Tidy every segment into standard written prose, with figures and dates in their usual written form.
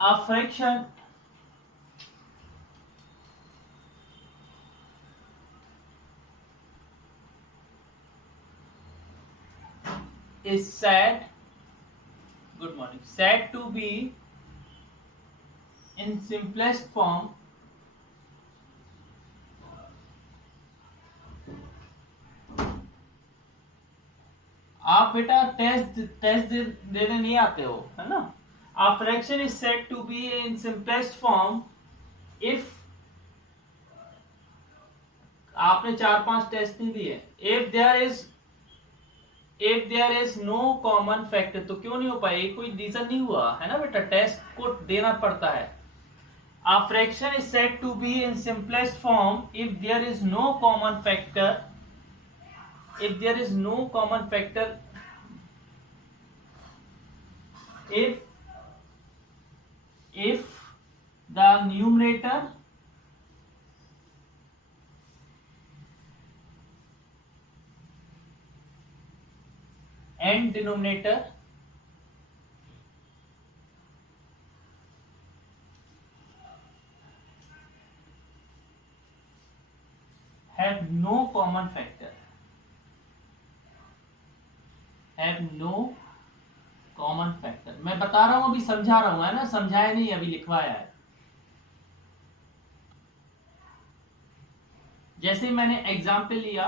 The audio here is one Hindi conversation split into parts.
A fraction is said, good morning, said to be in simplest form आप बेटा टेस्ट देने नहीं आते हो, है ना। A fraction is said to be in simplest form if, आपने 4-5 टेस्ट नहीं दिए, if there is no common factor, तो क्यों नहीं हो पाए, कोई रीजन नहीं हुआ है ना बेटा, टेस्ट को देना पड़ता है। A fraction is said to be in simplest form if there is no common factor, if there is no common factor, if the numerator and denominator have no common factor, have no common factor। मैं बता रहा हूं, अभी समझा रहा हूं, है ना, समझाया नहीं, अभी लिखवाया है। जैसे मैंने एग्जाम्पल लिया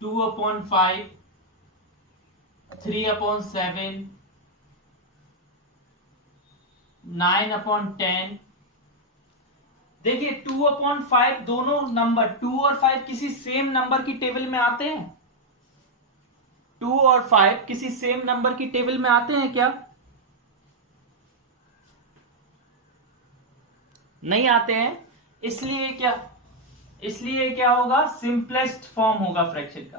2/5, 3/7, 9/10। देखिए 2/5, दोनों नंबर 2 और 5 किसी सेम नंबर की टेबल में आते हैं? 2 और 5 किसी सेम नंबर की टेबल में आते हैं क्या? नहीं आते हैं। इसलिए क्या होगा, सिंपलेस्ट फॉर्म होगा फ्रैक्शन का।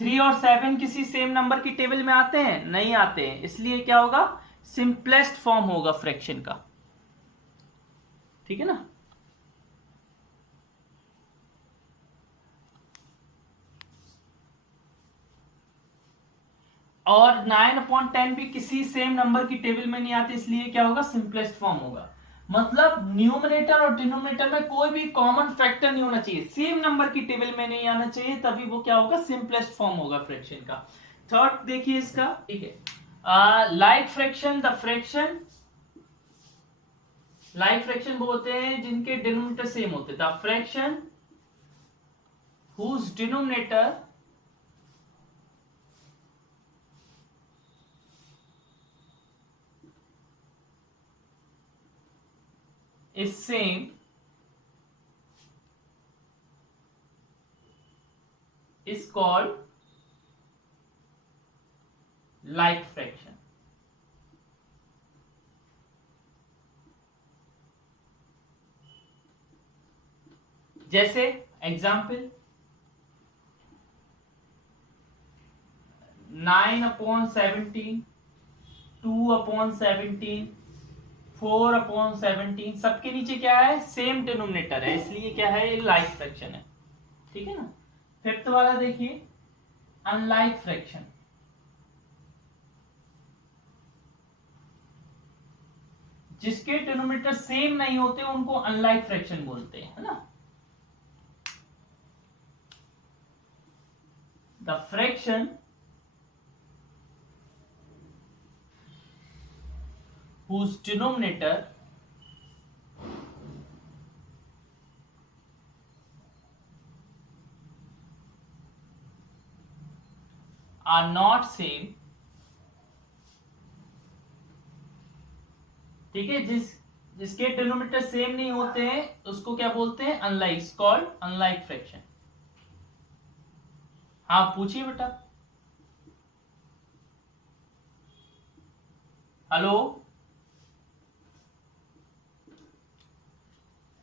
3 और 7 किसी सेम नंबर की टेबल में आते हैं? नहीं आते हैं, इसलिए क्या होगा, सिंपलेस्ट फॉर्म होगा फ्रैक्शन का। ठीक है ना। और 9/10 भी किसी सेम नंबर की टेबल में नहीं आते, इसलिए क्या होगा, सिंपलेस्ट फॉर्म होगा। मतलब न्यूमरेटर और डिनोमिनेटर में कोई भी कॉमन फैक्टर नहीं होना चाहिए, सेम नंबर की टेबल में नहीं आना चाहिए, तभी वो क्या होगा, सिंपलेस्ट फॉर्म होगा फ्रैक्शन का। थर्ड देखिए इसका, ठीक है, like fraction, the fraction, like fraction वो होते हैं जिनके डिनोमिनेटर सेम होते हैं। The fraction whose denominator is same is called like fraction। जैसे एग्जाम्पल 9/17, 2/17, 4/17, सबके नीचे क्या है, सेम डिनोमिनेटर है, इसलिए क्या है, ये लाइक फ्रैक्शन है। ठीक है ना। फिफ्थ वाला देखिए, अनलाइक फ्रैक्शन। जिसके डिनोमिनेटर सेम नहीं होते उनको अनलाइक फ्रैक्शन बोलते हैं, है ना। The fraction whose denominator are not same, ठीक है, जिसके डिनोमिनेटर सेम नहीं होते हैं उसको क्या बोलते हैं, अनलाइक, कॉल्ड अनलाइक फ्रैक्शन। हाँ पूछिए बेटा। हेलो,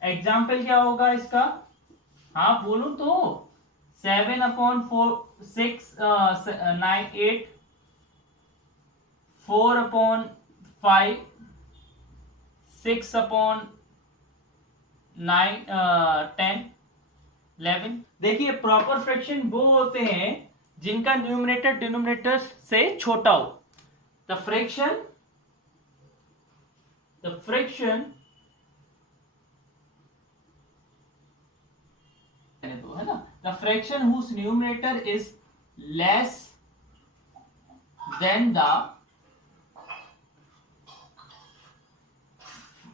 एग्जाम्पल क्या होगा इसका? हाँ बोलूं तो 7/4, 6, 9, 8, 4/5, 6/9, 10, 11। देखिए प्रॉपर फ्रैक्शन वो होते हैं जिनका न्यूमरेटर डिनोमिनेटर से छोटा हो। द फ्रैक्शन द फ्रैक्शन है ना, the fraction whose numerator is less than the,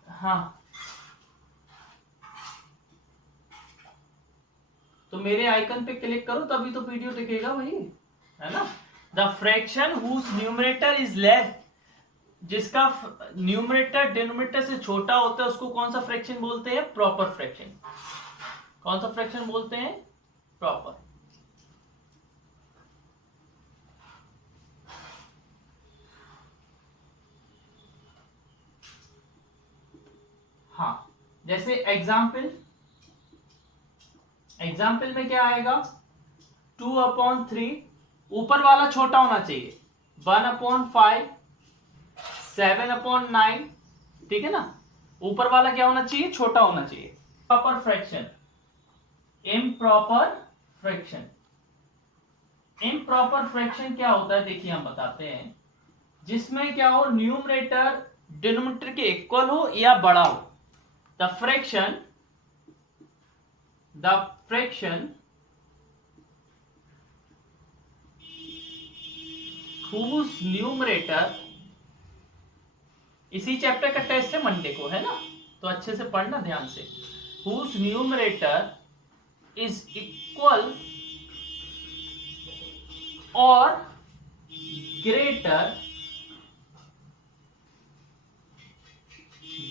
हाँ तो मेरे आइकन पे क्लिक करो तभी तो वीडियो दिखेगा भाई, है ना। The fraction whose numerator is less, जिसका न्यूमरेटर डिनोमिनेटर से छोटा होता है उसको कौन सा फ्रैक्शन बोलते हैं? Proper fraction. कौन सा फ्रैक्शन बोलते हैं? प्रॉपर। हाँ जैसे एग्जाम्पल में क्या आएगा? 2/3, ऊपर वाला छोटा होना चाहिए, 1/5, 7/9, ठीक है ना। ऊपर वाला क्या होना चाहिए? छोटा होना चाहिए। Proper fraction, improper fraction. Improper fraction क्या होता है देखिए हम बताते हैं, जिसमें क्या हो, न्यूमरेटर डिनोमिनेटर के इक्वल हो या बड़ा हो। द फ्रैक्शन whose न्यूमरेटर, इसी चैप्टर का टेस्ट है मंडे को, है ना, तो अच्छे से पढ़ना ध्यान से। whose न्यूमरेटर इज इक्वल और greater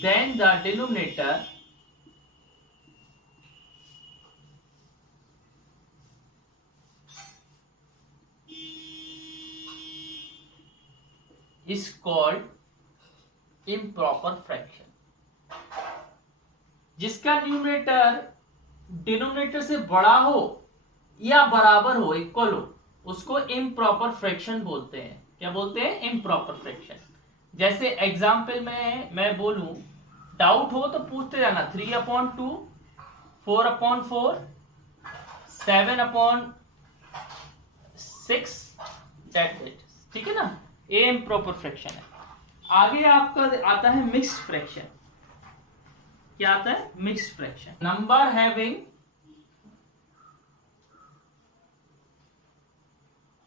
than the denominator is called improper fraction। जिसका न्यूमरेटर डिनोमिनेटर से बड़ा हो या बराबर हो, इक्वल हो, उसको इम्प्रॉपर फ्रैक्शन बोलते हैं। क्या बोलते हैं? Improper fraction. जैसे एग्जाम्पल में मैं बोलूं, डाउट हो तो पूछते जाना, 3/2, 4/4, 7/6, दैट्स इट, ठीक है ना। ये इम्प्रॉपर फ्रैक्शन है। आगे आपका आता है मिक्स्ड फ्रैक्शन। क्या आता है? Mixed fraction. Number having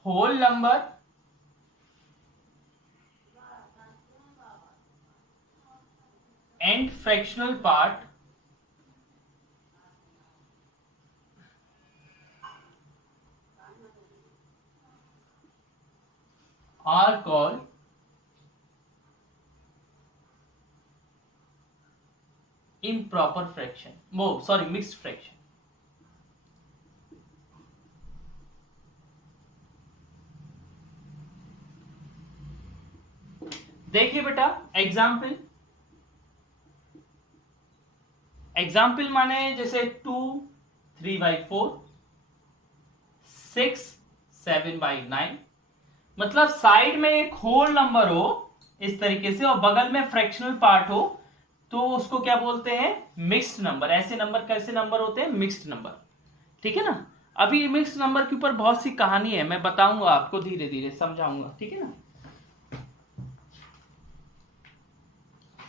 whole number and fractional part are called improper fraction, mixed fraction। देखिए बेटा, एग्जाम्पल माने जैसे 2 3/4, 6 7/9, मतलब साइड में एक होल नंबर हो इस तरीके से और बगल में फ्रैक्शनल पार्ट हो, तो उसको क्या बोलते हैं? Mixed number. ऐसे नंबर कैसे नंबर होते हैं? मिक्स्ड नंबर, ठीक है ना। अभी मिक्स्ड नंबर के ऊपर बहुत सी कहानी है, मैं बताऊंगा आपको, धीरे धीरे समझाऊंगा, ठीक है ना।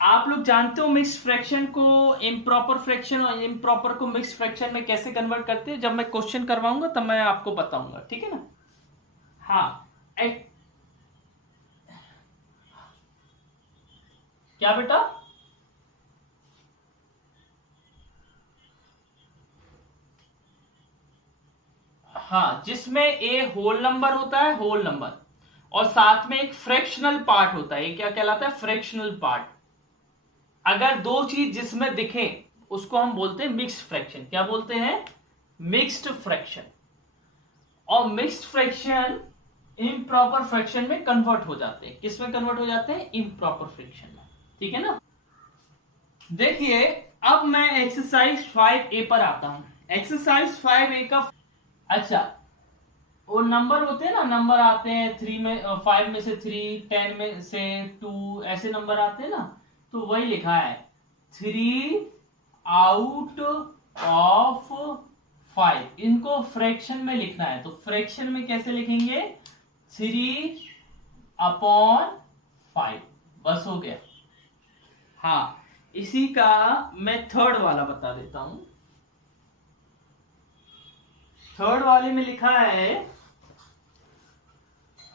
आप लोग जानते हो मिक्स्ड फ्रैक्शन को इम्प्रॉपर फ्रैक्शन और इम्प्रॉपर को मिक्स्ड फ्रैक्शन में कैसे कन्वर्ट करते हैं। जब मैं क्वेश्चन करवाऊंगा तब मैं आपको बताऊंगा, ठीक है ना। हाँ क्या बेटा? हाँ, जिसमें ए होल नंबर होता है, होल नंबर, और साथ में एक फ्रैक्शनल पार्ट होता है। ये क्या कहलाता है? Fractional part. अगर दो चीज जिसमें दिखे उसको हम बोलते हैं मिक्स्ड फ्रैक्शन। क्या बोलते हैं? Mixed fraction. और मिक्स्ड फ्रैक्शन इम्प्रॉपर फ्रैक्शन में कन्वर्ट हो जाते हैं। किस में कन्वर्ट हो जाते हैं? इम्प्रॉपर फ्रैक्शन में, ठीक है ना। देखिए अब मैं एक्सरसाइज 5A पर आता हूं। एक्सरसाइज 5A का, अच्छा, वो नंबर होते हैं ना, नंबर आते हैं 3 में, 5 में से 3, 10 में से 2, ऐसे नंबर आते हैं ना, तो वही लिखा है 3 आउट ऑफ 5। इनको फ्रैक्शन में लिखना है, तो फ्रैक्शन में कैसे लिखेंगे? 3/5, बस हो गया। हाँ, इसी का मैं थर्ड वाला बता देता हूं। थर्ड वाले में लिखा है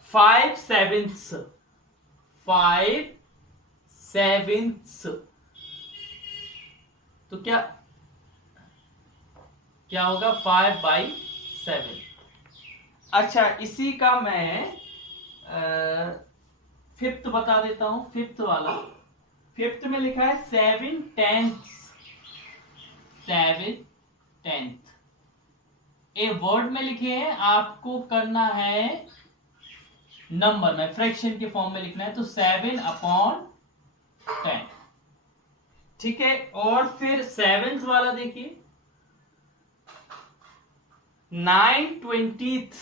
5/7, 5/7। तो क्या क्या होगा? 5/7। अच्छा, इसी का मैं फिफ्थ बता देता हूं। फिफ्थ वाला, फिफ्थ में लिखा है 7/10, 7/10। ए वर्ड में लिखे हैं, आपको करना है नंबर में, फ्रैक्शन के फॉर्म में लिखना है, तो 7/10। ठीक है। और फिर सेवेंथ वाला देखिए, 9/20,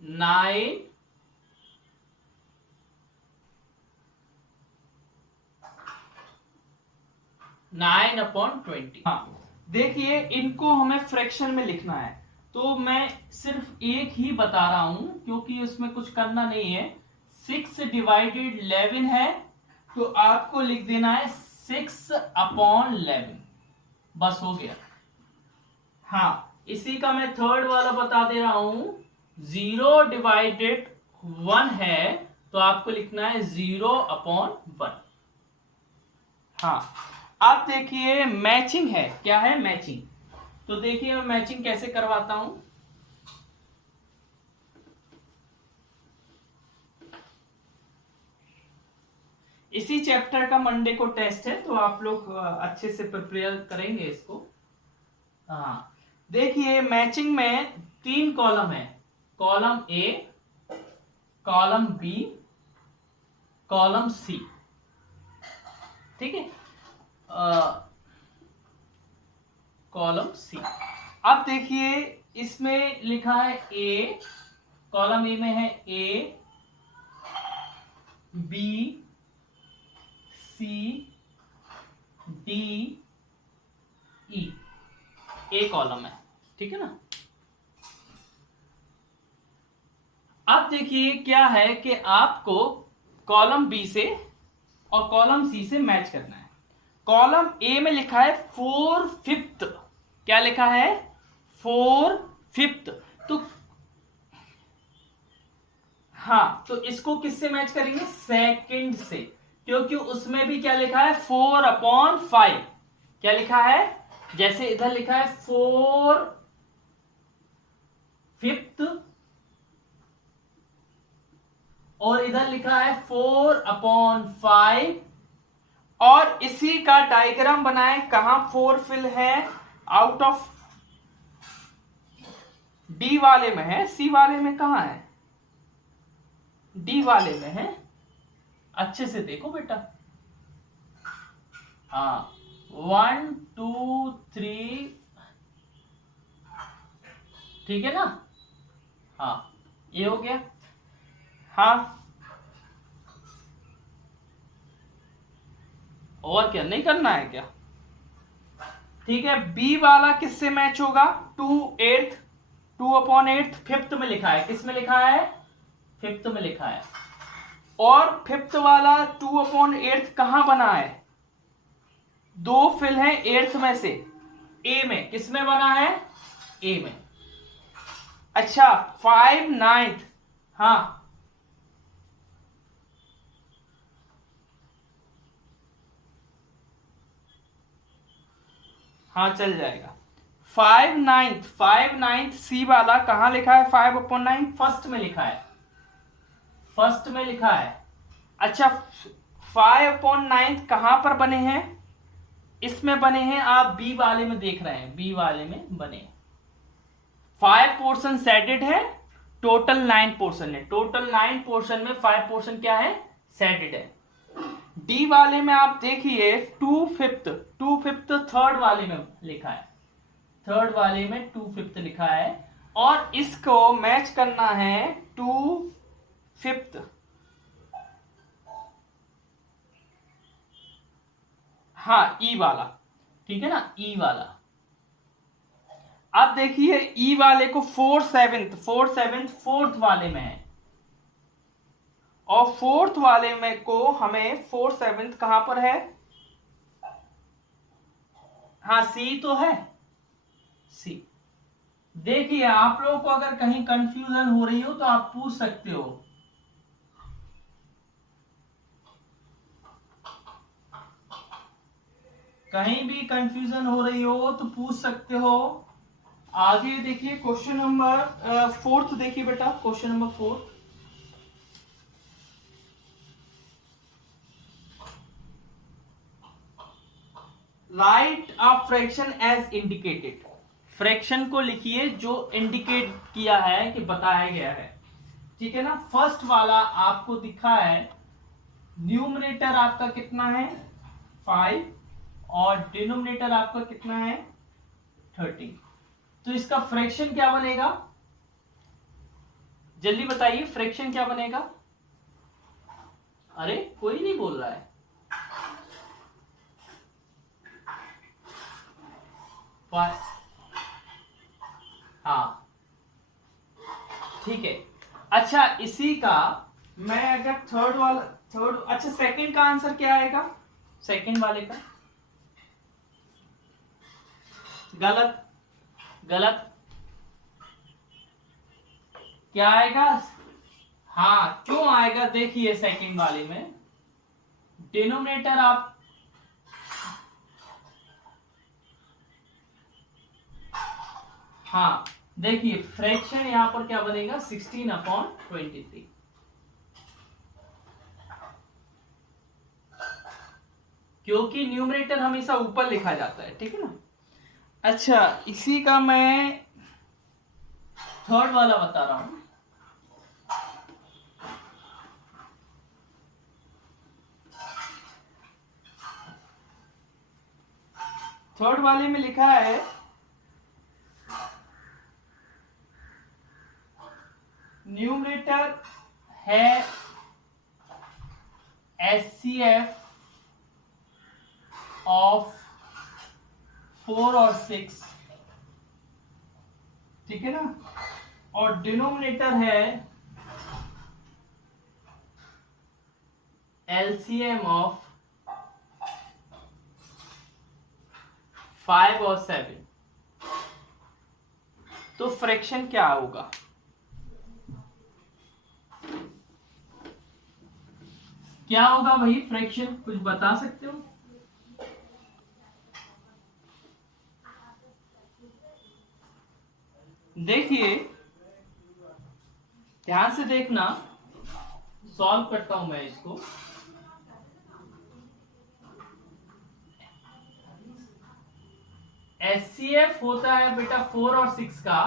9/20। हाँ, देखिए इनको हमें फ्रैक्शन में लिखना है, तो मैं सिर्फ एक ही बता रहा हूं क्योंकि उसमें कुछ करना नहीं है। 6/11 है, तो आपको लिख देना है 6/11, बस हो गया। हाँ, इसी का मैं थर्ड वाला बता दे रहा हूं। 0/1 है, तो आपको लिखना है 0/1। हाँ, आप देखिए मैचिंग है, क्या है? मैचिंग। तो देखिए मैं मैचिंग कैसे करवाता हूं। इसी चैप्टर का मंडे को टेस्ट है, तो आप लोग अच्छे से प्रिपेयर करेंगे इसको। हाँ, देखिए मैचिंग में 3 कॉलम है, column A, column B, column C. ठीक है, कॉलम सी। अब देखिए इसमें लिखा है ए, कॉलम ए में है ए, बी, सी, डी, ई। ए कॉलम है, ठीक है ना। अब देखिए क्या है कि आपको कॉलम बी से और कॉलम सी से मैच करना है। कॉलम ए में लिखा है 4/5, क्या लिखा है? 4/5। तो हाँ, तो इसको किससे मैच करेंगे? सेकंड से, क्योंकि उसमें भी क्या लिखा है? 4/5। क्या लिखा है? जैसे इधर लिखा है 4/5 और इधर लिखा है 4/5, और इसी का डायग्राम बनाए। कहां 4 फिल है? आउट ऑफ डी वाले में है, सी वाले में कहां है? डी वाले में है। अच्छे से देखो बेटा। हाँ, 1 2 3, ठीक है ना। हाँ, ये हो गया। हाँ, और क्या नहीं करना है क्या? ठीक है, बी वाला किससे मैच होगा? 2/8, 2/8 फिफ्थ में लिखा है। किस में लिखा है? फिफ्थ में लिखा है। और फिफ्थ वाला 2/8 कहां बना है? 2 फिल है 8th में से, ए में। किस में बना है? ए में। अच्छा, 5/9, हाँ, हाँ चल जाएगा। 5/9 सी वाला कहां लिखा है? 5/9 फर्स्ट में लिखा है, फर्स्ट में लिखा है। अच्छा, 5/9 कहां पर बने हैं? इसमें बने हैं, आप बी वाले में देख रहे हैं, बी वाले में बने। 5 पोर्शन सेटेड है, टोटल 9 पोर्शन है। टोटल 9 पोर्शन में 5 पोर्शन क्या है? सेटेड है। डी वाले में आप देखिए 2/5 थर्ड वाले में लिखा है, थर्ड वाले में 2/5 लिखा है, और इसको मैच करना है 2/5। हाँ, ई वाला, ठीक है ना, ई वाला। अब देखिए ई वाले को 4/7 फोर्थ वाले में है। और फोर्थ वाले में को हमें 4/7 कहां पर है? हाँ सी तो है, सी। देखिए आप लोगों को अगर कहीं कंफ्यूजन हो रही हो तो आप पूछ सकते हो। कहीं भी कंफ्यूजन हो रही हो तो पूछ सकते हो। आगे देखिए क्वेश्चन नंबर फोर्थ देखिए बेटा, question number 4। Write a fraction as indicated. Fraction को लिखिए जो इंडिकेट किया है कि बताया गया है, ठीक है ना। फर्स्ट वाला आपको दिखा है, न्यूमरेटर आपका कितना है 5 और डिनोमिनेटर आपका कितना है 30। तो इसका फ्रैक्शन क्या बनेगा, जल्दी बताइए फ्रैक्शन क्या बनेगा। अरे कोई नहीं बोल रहा है। हाँ ठीक है। अच्छा इसी का मैं अगर थर्ड अच्छा सेकंड का आंसर क्या आएगा, सेकंड वाले का गलत, गलत क्या आएगा? हाँ क्यों आएगा, देखिए सेकंड वाले में डिनोमिनेटर आप हाँ देखिए फ्रैक्शन यहां पर क्या बनेगा 16/23, क्योंकि न्यूमरेटर हमेशा ऊपर लिखा जाता है, ठीक है ना। अच्छा इसी का मैं थर्ड वाला बता रहा हूं। थर्ड वाले में लिखा है न्यूमरेटर है HCF ऑफ 4 और 6, ठीक है ना, और डिनोमिनेटर है LCM ऑफ 5 और 7। तो फ्रैक्शन क्या होगा, क्या होगा भाई फ्रैक्शन, कुछ बता सकते हो? देखिए ध्यान से देखना, सॉल्व करता हूं मैं इसको। HCF होता है बेटा 4 और 6 का।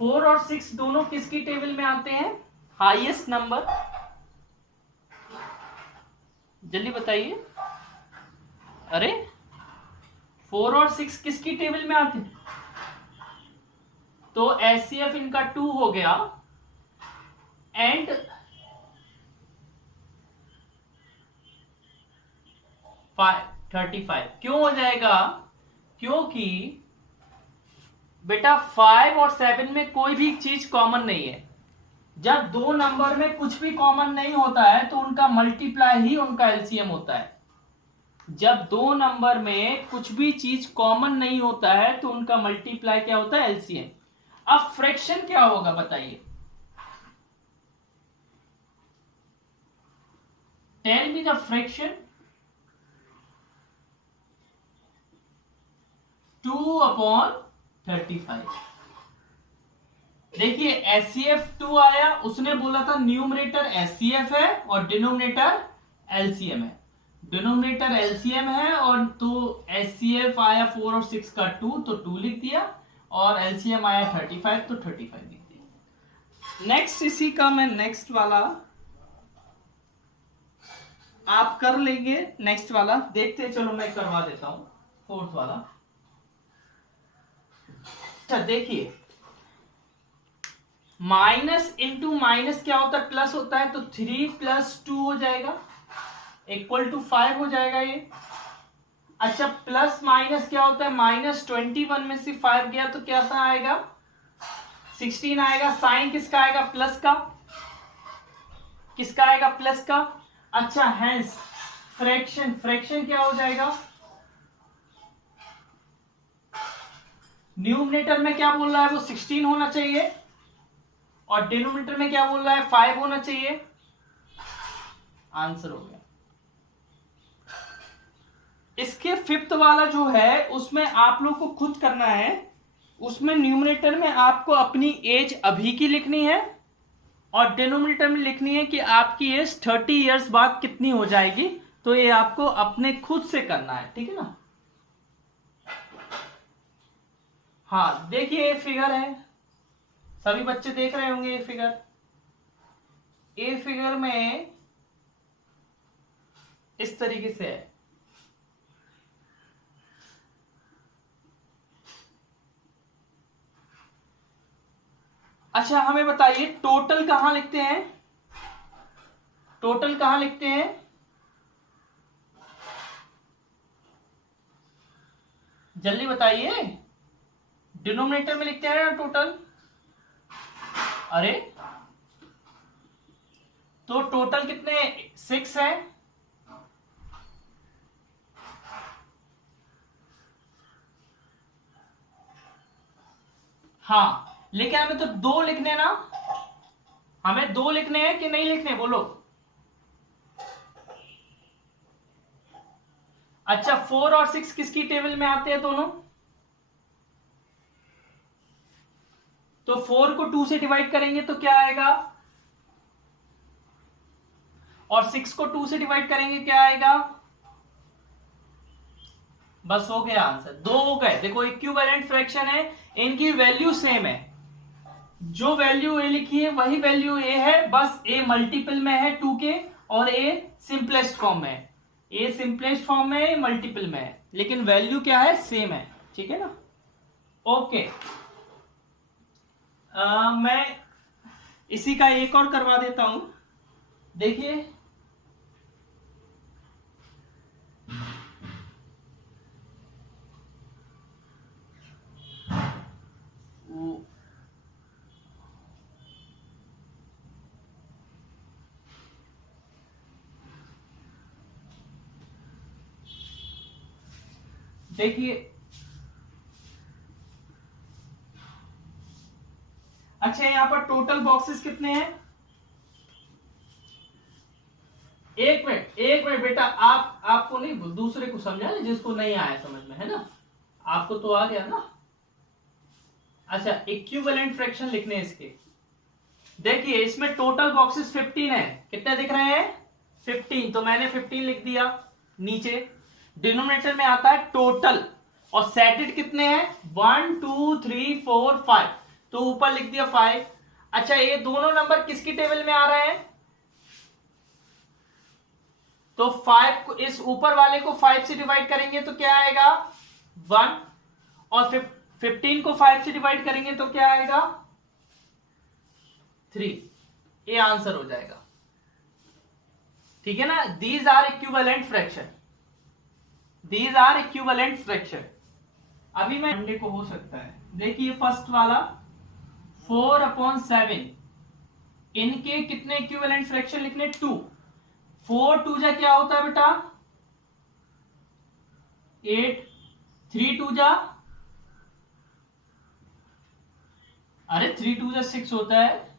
4 और 6 दोनों किसकी टेबल में आते हैं, हाईएस्ट नंबर, जल्दी बताइए। अरे 4 और 6 किसकी टेबल में आते हैं, तो HCF इनका 2 हो गया एंड 35 क्यों हो जाएगा, क्योंकि बेटा 5 और 7 में कोई भी चीज कॉमन नहीं है। जब दो नंबर में कुछ भी कॉमन नहीं होता है तो उनका मल्टीप्लाई ही उनका एलसीएम होता है। जब दो नंबर में कुछ भी चीज कॉमन नहीं होता है तो उनका मल्टीप्लाई क्या होता है, एलसीएम। अब फ्रैक्शन क्या होगा बताइए, टेल मी द फ्रैक्शन। 2/35। देखिए HCF 2 आया, उसने बोला था न्यूमरेटर HCF है और डिनोमिनेटर LCM है। डिनोमिनेटर LCM है और तो HCF आया 4 और 6 का 2 तो 2 लिख दिया, और LCM आया 35 तो 35 लिख दिया। नेक्स्ट इसी का मैं नेक्स्ट वाला आप कर लेंगे, नेक्स्ट वाला देखते, चलो मैं करवा देता हूं फोर्थ वाला। अच्छा देखिए माइनस इंटू माइनस क्या होता है, प्लस होता है, तो 3 + 2 हो जाएगा इक्वल टू 5 हो जाएगा ये। अच्छा प्लस माइनस क्या होता है, -21 में से 5 गया तो क्या सा आएगा 16 आएगा। साइन किसका आएगा, प्लस का। किसका आएगा? प्लस का। अच्छा, हैंस फ्रैक्शन, फ्रैक्शन क्या हो जाएगा? न्यूमरेटर में क्या बोल रहा है वो 16 होना चाहिए, और डिनोमिनेटर में क्या बोल रहा है 5 होना चाहिए। आंसर हो गया। इसके फिफ्थ वाला जो है उसमें आप लोग को खुद करना है। उसमें न्यूमरेटर में आपको अपनी एज अभी की लिखनी है, और डिनोमिनेटर में लिखनी है कि आपकी एज 30 इयर्स बाद कितनी हो जाएगी। तो ये आपको अपने खुद से करना है, ठीक है ना। हाँ देखिए, ये फिगर है, सभी बच्चे देख रहे होंगे ये फिगर। ये फिगर में इस तरीके से है। अच्छा हमें बताइए, टोटल कहां लिखते हैं? टोटल कहां लिखते हैं? जल्दी बताइए। डिनोमिनेटर में लिखते हैं ना टोटल। अरे तो टोटल कितने? 6 है। हाँ लेकिन हमें तो 2 लिखने ना, हमें 2 लिखने हैं कि नहीं लिखने, बोलो। अच्छा 4 और 6 किसकी टेबल में आते हैं दोनों? तो 4 को 2 से डिवाइड करेंगे तो क्या आएगा, और 6 को 2 से डिवाइड करेंगे क्या आएगा? बस हो गया आंसर, 2 हो गए। देखो इक्विवेलेंट फ्रैक्शन है, इनकी वैल्यू सेम है। जो वैल्यू ए लिखी है वही वैल्यू ए है, बस ए मल्टीपल में है 2 के, और ए सिंपलेस्ट फॉर्म में है। ए सिंपलेस्ट फॉर्म में है, मल्टीपल में है, लेकिन वैल्यू क्या है? सेम है, ठीक है ना। ओके, मैं इसी का एक और करवा देता हूं। देखिए देखिए, अच्छा यहां पर टोटल बॉक्सेस कितने हैं? एक मिनट बेटा, आपको नहीं, दूसरे को समझा ना, जिसको नहीं आया समझ में, है ना। आपको तो आ गया ना। अच्छा इक्विवेलेंट फ्रैक्शन लिखने हैं इसके। देखिए इसमें टोटल बॉक्सेस 15 है, कितने दिख रहे हैं? 15, तो मैंने 15 लिख दिया नीचे। डिनोमिनेटर में आता है टोटल, और सेटेड कितने हैं? 1 2 3 4 5, तो ऊपर लिख दिया 5। अच्छा ये दोनों नंबर किसकी टेबल में आ रहे हैं? तो 5 को, इस ऊपर वाले को 5 से डिवाइड करेंगे तो क्या आएगा? 1, और 15 को 5 से डिवाइड करेंगे तो क्या आएगा? 3। ये आंसर हो जाएगा, ठीक है ना। These are equivalent fraction, these are equivalent fraction. अभी मैं मंडे को हो सकता है। देखिए फर्स्ट वाला 4/7, इनके कितने इक्विवेलेंट फ्रैक्शन लिखने? 2। 4 2 जा क्या होता है बेटा? 8। 3 2 जा, अरे 3 2 जा 6 होता है।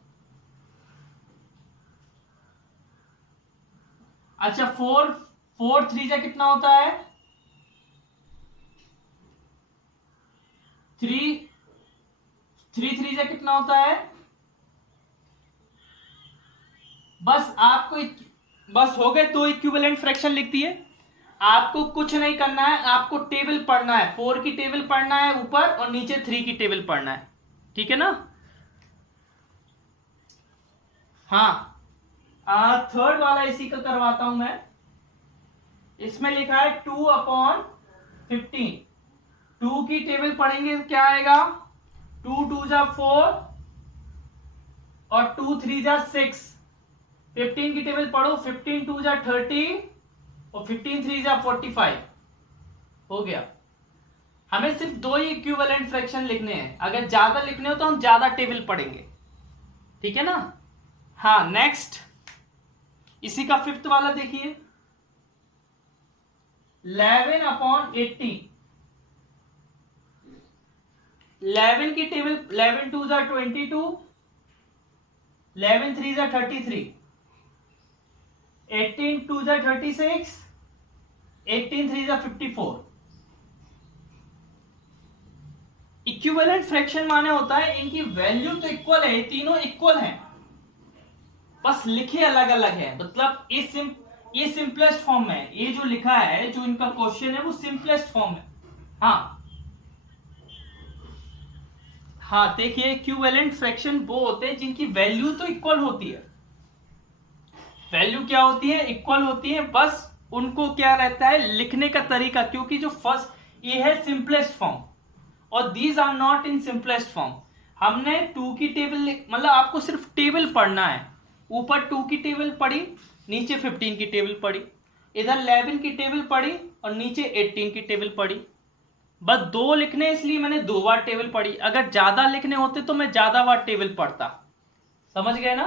अच्छा 4 3 जा कितना होता है? 3 3 जा कितना होता है? बस आपको बस हो गए, 2 इक्विवेलेंट फ्रैक्शन लिख दिए। आपको कुछ नहीं करना है, आपको टेबल पढ़ना है। 4 की टेबल पढ़ना है ऊपर, और नीचे 3 की टेबल पढ़ना है, ठीक है ना। हाँ थर्ड वाला इसी का करवाता हूं मैं। इसमें लिखा है 2/15। 2 की टेबल पढ़ेंगे तो क्या आएगा? 2 2 जा 4, और 2 3 जा 6। 15 की टेबल पढ़ो, 15 2 जा 30, और 15 3 जा 45। हो गया। हमें सिर्फ 2 ही इक्विवेलेंट फ्रैक्शन लिखने हैं, अगर ज्यादा लिखने हो तो हम ज्यादा टेबल पढ़ेंगे, ठीक है ना। हाँ नेक्स्ट, इसी का फिफ्थ वाला देखिए 11/80। 11 की टेबल 11 2 जा 22, 11 3 जा 33, 18 2 जा 36, 18 3 जा 54। इक्विवेलेंट फ्रैक्शन माने होता है इनकी वैल्यू तो इक्वल है, तीनों इक्वल हैं, बस लिखे अलग अलग है। मतलब ये सिंपलेस्ट फॉर्म है, ये जो लिखा है जो इनका क्वेश्चन है वो सिंपलेस्ट फॉर्म है। हाँ हाँ देखिए इक्विवेलेंट फ्रैक्शन वो होते हैं जिनकी वैल्यू तो इक्वल होती है। वैल्यू क्या होती है? इक्वल होती है, बस उनको क्या रहता है लिखने का तरीका, क्योंकि जो फर्स्ट ये है सिंपलेस्ट फॉर्म और these are not in simplest form. हमने 2 की टेबल मतलब आपको सिर्फ टेबल पढ़ना है, ऊपर 2 की टेबल पढ़ी, नीचे 15 की टेबल पढ़ी, इधर 11 की टेबल पढ़ी और नीचे 18 की टेबल पढ़ी। बस 2 लिखने इसलिए मैंने 2 बार टेबल पढ़ी, अगर ज्यादा लिखने होते तो मैं ज्यादा बार टेबल पढ़ता। समझ गए ना?